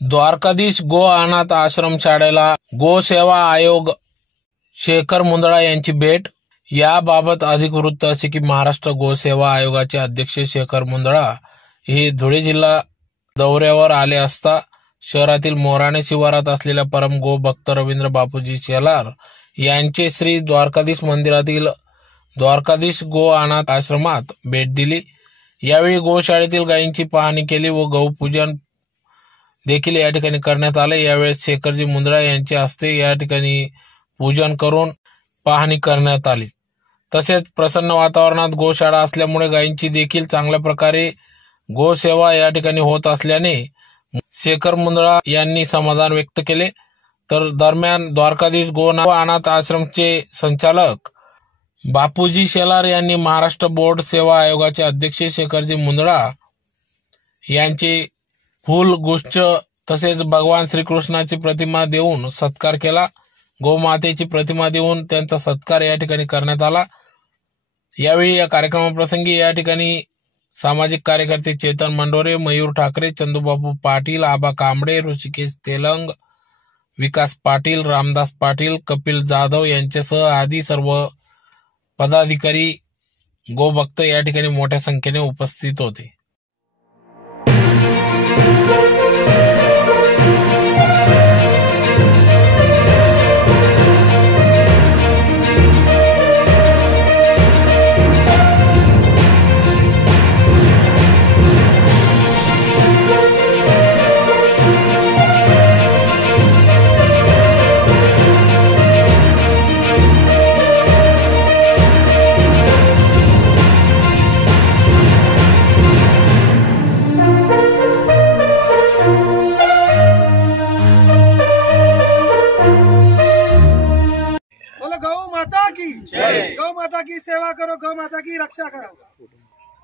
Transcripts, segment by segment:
द्वारकाधीश गो अनाथ आश्रम शाळेला गो सेवा आयोग शेखर मुंदडा यांची भेट. याबाबत अधिक वृत्त असे की महाराष्ट्र गोसेवा आयोगाचे अध्यक्ष शेखर मुंदळा हे धुळे जिल्हा दौऱ्यावर आले असता शहरातील मोराणे शिवारात असलेल्या परम गो भक्त रवींद्र बापूजी शेलार यांचे श्री द्वारकाधीश मंदिरातील द्वारकाधीश गो अनाथ आश्रमात भेट दिली. यावेळी गोशाळेतील गायींची पाहणी केली व गौपूजन देखील या ठिकाणी करण्यात आले. यावेळेस शेखरजी मुंद्रा यांच्या हस्ते या ठिकाणी पूजन करून पाहणी करण्यात आली. तसेच प्रसन्न वातावरणात गोशाळा असल्यामुळे गायींची देखील चांगल्या प्रकारे गोसेवा या ठिकाणी होत असल्याने शेखर मुंद्रा यांनी समाधान व्यक्त केले. तर दरम्यान द्वारकाधीश गोना अनाथ आश्रमचे संचालक बापूजी शेलार यांनी महाराष्ट्र बोर्ड सेवा आयोगाचे अध्यक्ष शेखरजी मुंदळा यांचे फूल गुच्छ तसेच भगवान श्रीकृष्णाची प्रतिमा देऊन सत्कार केला. गोमातेची प्रतिमा देऊन त्यांचा सत्कार या ठिकाणी करण्यात आला. यावेळी या कार्यक्रमाप्रसंगी या ठिकाणी सामाजिक कार्यकर्ते चेतन मंडोरे मयूर ठाकरे चंदूबाबू पाटील आबा कांबळे ऋषिकेश तेलंग विकास पाटील रामदास पाटील कपिल जाधव यांच्यासह आदी सर्व पदाधिकारी गोभक्त या ठिकाणी मोठ्या संख्येने उपस्थित होते. की रक्षा करो।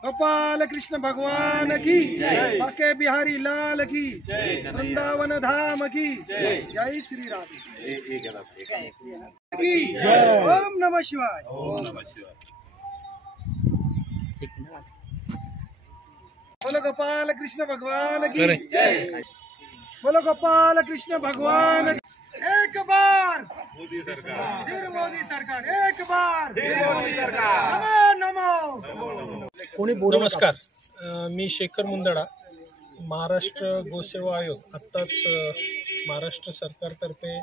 गोपाल कृष्ण भगवान की। बाके बिहारी लाल की। वृंदावन धाम की। जय। श्री राम की। ओम नमः शिवाय। बोलो गोपाल कृष्ण भगवान की। बोलो गोपाल कृष्ण भगवान बार फिर मोदी सरकार एक बार. मोदी सरकार. नमो नमो. नमस्कार. मी शेखर मुंदडा महाराष्ट्र गोसेवा आयोग. आत्ताच महाराष्ट्र सरकारतर्फे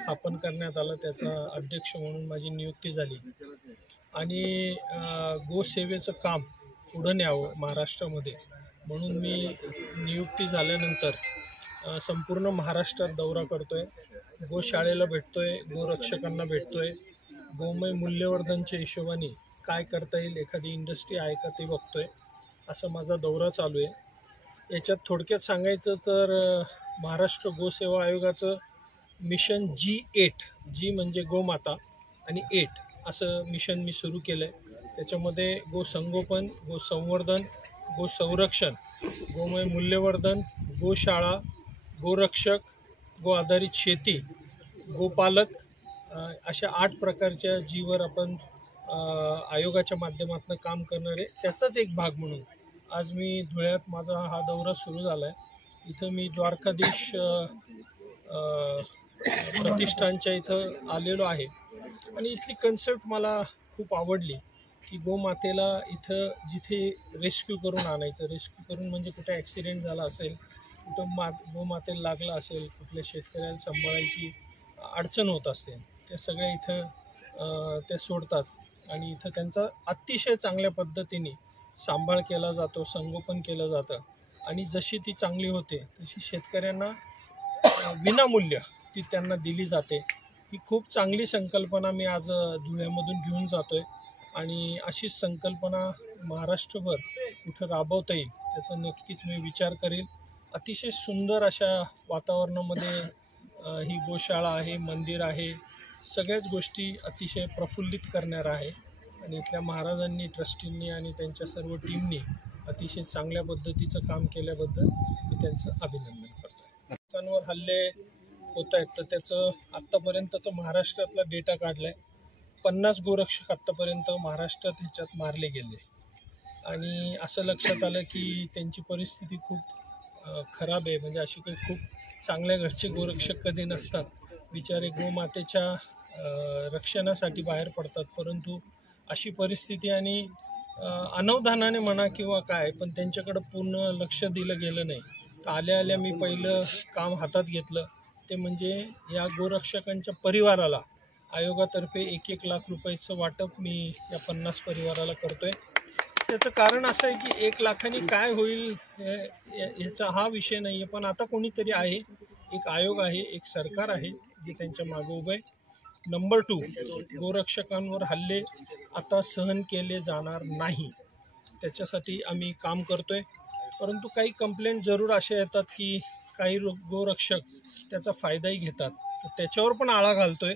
स्थापन करण्यात आलं त्याचा अध्यक्ष म्हणून माझी नियुक्ती झाली. आणि गोसेवेचं काम पुढं न्यावं महाराष्ट्रामध्ये. म्हणून मी नियुक्ती झाल्यानंतर संपूर्ण महाराष्ट्रात दौरा करतोय. हो गोशाळेला भेटतोय गोरक्षकांना भेटतोय. गोमय मूल्यवर्धनच्या हिशोबाने काय करता येईल एखादी इंडस्ट्री आहे का ते बघतोय. असा माझा दौरा चालू आहे. याच्यात थोडक्यात सांगायचं तर महाराष्ट्र गोसेवा आयोगाचं मिशन जी एट जी म्हणजे गोमाता आणि एट असं मिशन मी सुरू केलं आहे त्याच्यामध्ये गोसंगोपन गोसंवर्धन गोसंरक्षण गोमय मूल्यवर्धन गोशाळा गोरक्षक गो आधारित शेती गोपालक अशा आठ प्रकारच्या जीवर आपण आयोगाच्या माध्यमातून काम करणारे त्याचाच एक भाग म्हणून. आज मी धुळ्यात माझा हा दौरा सुरू झाला आहे इथं मी द्वारकाधीश प्रतिष्ठानच्या इथं आलेलो आहे. आणि इथली कन्सेप्ट मला खूप आवडली की गोमातेला इथं जिथे रेस्क्यू करून आणायचं. रेस्क्यू करून म्हणजे कुठे ॲक्सिडेंट झाला असेल कुठं मा गोमातेला लागला असेल कुठल्या शेतकऱ्याला सांभाळायची अडचण होत असते. ते सगळ्या इथं ते सोडतात. आणि इथं त्यांचा अतिशय चांगल्या पद्धतीने सांभाळ केला जातो संगोपन केलं जातं. आणि जशी ती चांगली होते तशी शेतकऱ्यांना विनामूल्य ती त्यांना दिली जाते. ही खूप चांगली संकल्पना मी आज धुळ्यामधून घेऊन जातो आहे आणि अशीच संकल्पना महाराष्ट्रभर कुठं राबवता येईल त्याचा नक्कीच मी विचार करेल अतिशय सुंदर अशा वातावरणामध्ये ही गोशाळा आहे मंदिर आहे सगळ्याच गोष्टी अतिशय प्रफुल्लित करणार आहे. आणि इथल्या महाराजांनी ट्रस्टींनी आणि त्यांच्या सर्व टीमनी अतिशय चांगल्या पद्धतीचं काम केल्याबद्दल मी त्यांचं अभिनंदन करतो लोकांवर हल्ले होत आहेत तर त्याचं आत्तापर्यंतचं महाराष्ट्रातला डेटा काढला आहे पन्नास गोरक्षक आत्तापर्यंत महाराष्ट्रात ह्याच्यात मारले गेले. आणि असं लक्षात आलं की त्यांची परिस्थिती खूप खराब आहे. म्हणजे अशी काही खूप चांगल्या घरचे गोरक्षक कधी नसतात. बिचारे गोमातेच्या रक्षणासाठी बाहेर पडतात. परंतु अशी परिस्थिती आणि अनवधानाने म्हणा किंवा काय पण त्यांच्याकडं पूर्ण लक्ष दिलं गेलं नाही. तर आल्या आल्या मी पहिलं काम हातात घेतलं. ते म्हणजे या गोरक्षकांच्या परिवाराला आयोगातर्फे एक एक लाख रुपयाचं वाटप मी या पन्नास परिवाराला करतो आहे त्याचं कारण असं आहे की एक लाखाने काय होईल या- ह्याचा हा विषय नाही आहे पण आता कोणीतरी आहे एक आयोग आहे एक सरकार आहे जे त्यांच्या मागं उभं आहे. नंबर टू गोरक्षकांवर हल्ले आता सहन केले जाणार नाही. त्याच्यासाठी आम्ही काम करतोय. परंतु काही कंप्लेंट जरूर अशा येतात की काही रो- गोरक्षक त्याचा फायदाही घेतात. तर त्याच्यावर पण आळा घालतोय.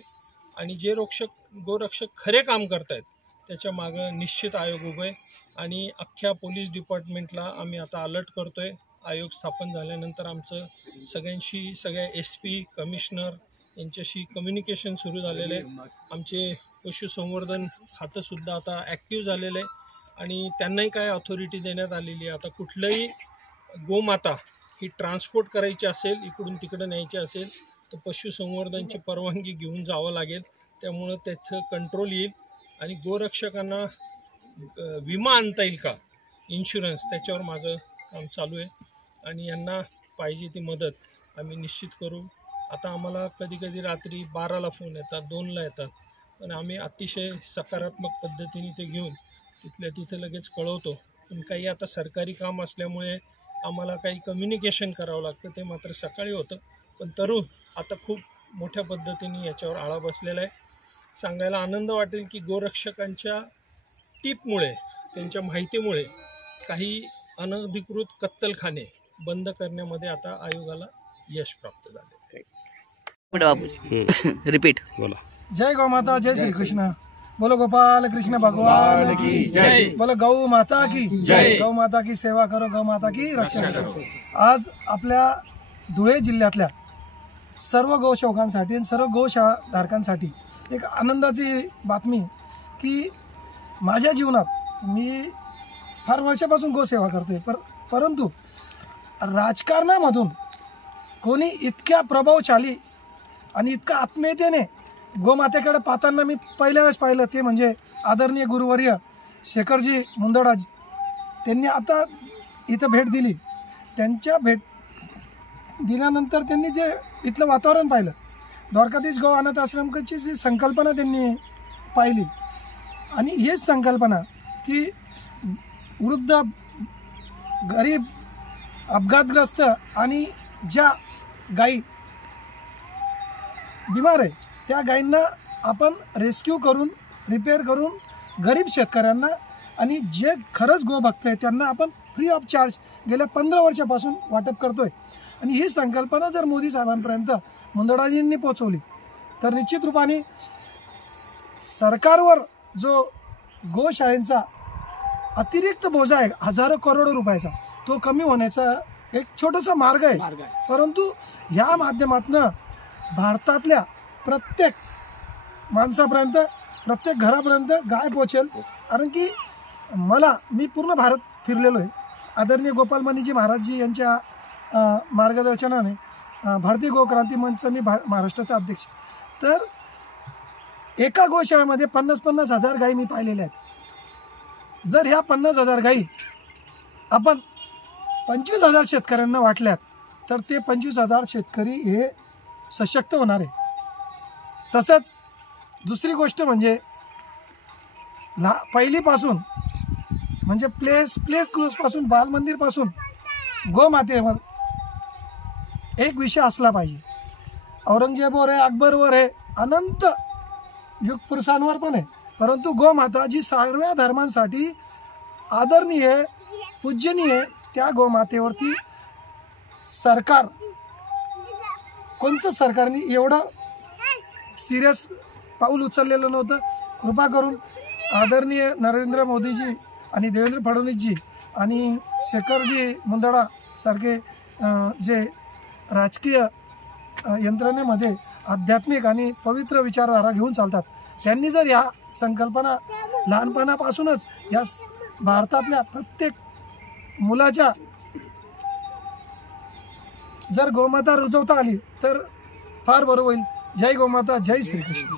आणि जे रोक्षक गोरक्षक खरे काम करतायत त्याच्या मागं निश्चित आयोग उभं आहे. आणि अख्ख्या पोलीस डिपार्टमेंटला आम्ही आता अलर्ट करतो आहे आयोग स्थापन झाल्यानंतर आमचं सगळ्यांशी सगळ्या एस पी कमिशनर यांच्याशी कम्युनिकेशन सुरू झालेलं. आहे आमचे पशुसंवर्धन खातंसुद्धा आता ॲक्टिव्ह झालेलं. आहे आणि त्यांनाही काय ऑथॉरिटी देण्यात आलेली आहे. आता कुठलंही गोमाता ही ट्रान्सपोर्ट करायची असेल इकडून तिकडं न्यायची असेल तर पशुसंवर्धनची परवानगी घेऊन जावं लागेल. त्यामुळं त्याचं कंट्रोल येईल. आणि गोरक्षकांना विमा आणता येईल का? इन्शुरन्स त्याच्यावर माझं काम चालू आहे. आणि यांना पाहिजे ती मदत आम्ही निश्चित करू. आता आम्हाला कधी कधी रात्री बाराला फोन येतात दोनला येतात. पण आम्ही अतिशय सकारात्मक पद्धतीने ते घेऊन तिथल्या तिथे लगेच कळवतो. पण काही आता सरकारी काम असल्यामुळे आम्हाला काही कम्युनिकेशन करावं लागतं. ते मात्र सकाळी होतं. पण तरुण आता खूप मोठ्या पद्धतीने याच्यावर आळा बसलेला आहे. सांगायला आनंद वाटेल की गोरक्षकांच्या टिपमुळे त्यांच्या माहितीमुळे काही अनधिकृत कत्तलखाने बंद करण्यामध्ये आता आयोगाला यश प्राप्त झाले. रिपीट बोला. जय गौ माता जय श्री कृष्ण. बोलो गोपाल कृष्ण भगवान. की जय. बोलो गौ माता की जय. गौ माता की सेवा करो गौ माता की रक्षा करो. आज आपल्या धुळे जिल्ह्यातल्या सर्व गोसेवकांसाठी आणि सर्व गोशाळा धारकांसाठी एक आनंदाची बातमी की माझ्या जीवनात मी फार वर्षापासून गोसेवा करतो आहे पर परंतु राजकारणामधून कोणी इतक्या प्रभावशाली आणि इतका आत्मीयतेने गोमातेकडे पाहताना मी पहिल्या वेळेस पाहिलं ते म्हणजे आदरणीय गुरुवर्य शेखरजी मुंदडाज त्यांनी आता इथं भेट दिली. त्यांच्या भेट दिल्यानंतर त्यांनी जे इथलं वातावरण पाहिलं द्वारकाधीश गो अनाथ आश्रमची जी संकल्पना त्यांनी पाहिली आणि हीच संकल्पना की वृद्ध गरीब अपघातग्रस्त आणि ज्या गाई बिमार आहे त्या गायींना आपण रेस्क्यू करून रिपेअर करून गरीब शेतकऱ्यांना आणि जे खरंच गोभक्त आहे त्यांना आपण फ्री ऑफ चार्ज गेल्या पंधरा वर्षापासून वाटप करतोय. आणि ही संकल्पना जर मोदी साहेबांपर्यंत मुंदडाजींनी पोचवली तर निश्चित रूपाने सरकारवर जो गोशाळेंचा अतिरिक्त बोजा आहे हजारो करोडो रुपयाचा तो कमी होण्याचा एक छोटासा मार्ग आहे. परंतु ह्या माध्यमातून भारतातल्या प्रत्येक माणसापर्यंत प्रत्येक घरापर्यंत गाय पोचेल. कारण की मला मी पूर्ण भारत फिरलेलो आहे. आदरणीय गोपालमणीजी महाराजजी यांच्या मार्गदर्शनाने भारतीय गोक्रांती मंच मी भा महाराष्ट्राचा अध्यक्ष तर एका गोशाळेमध्ये पन्नास पन्नास हजार गाई मी पाहिलेल्या आहेत. जर ह्या पन्नास हजार गाई आपण पंचवीस हजार शेतकऱ्यांना वाटल्यात तर ते पंचवीस हजार शेतकरी हे सशक्त होणार आहे. तसंच दुसरी गोष्ट म्हणजे ला पहिलीपासून म्हणजे प्लेस प्लेस क्रूजपासून बालमंदिरपासून गोमातेवर एक विषय असला पाहिजे. औरंगजेबवर आहे अकबरवर आहे अनंत युगपुरुषांवर पण आहे. परंतु गोमाता जी सर्व धर्मांसाठी आदरणीय आहे, पूजनीय त्या गोमातेवरती सरकार कोणतं सरकारने एवढं सिरियस पाऊल उचललेलं नव्हतं? कृपा करून आदरणीय नरेंद्र मोदीजी आणि देवेंद्र फडणवीसजी आणि शेखरजी मुंदडा सारखे जे राजकीय यंत्रणेमध्ये आध्यात्मिक आणि पवित्र विचारधारा घेऊन चालतात. त्यांनी जर या संकल्पना लहानपणापासूनच या भारतातल्या प्रत्येक मुलाच्या जर गोमाता रुजवता आली तर फार बरं होईल. जय गोमाता जय श्रीकृष्ण.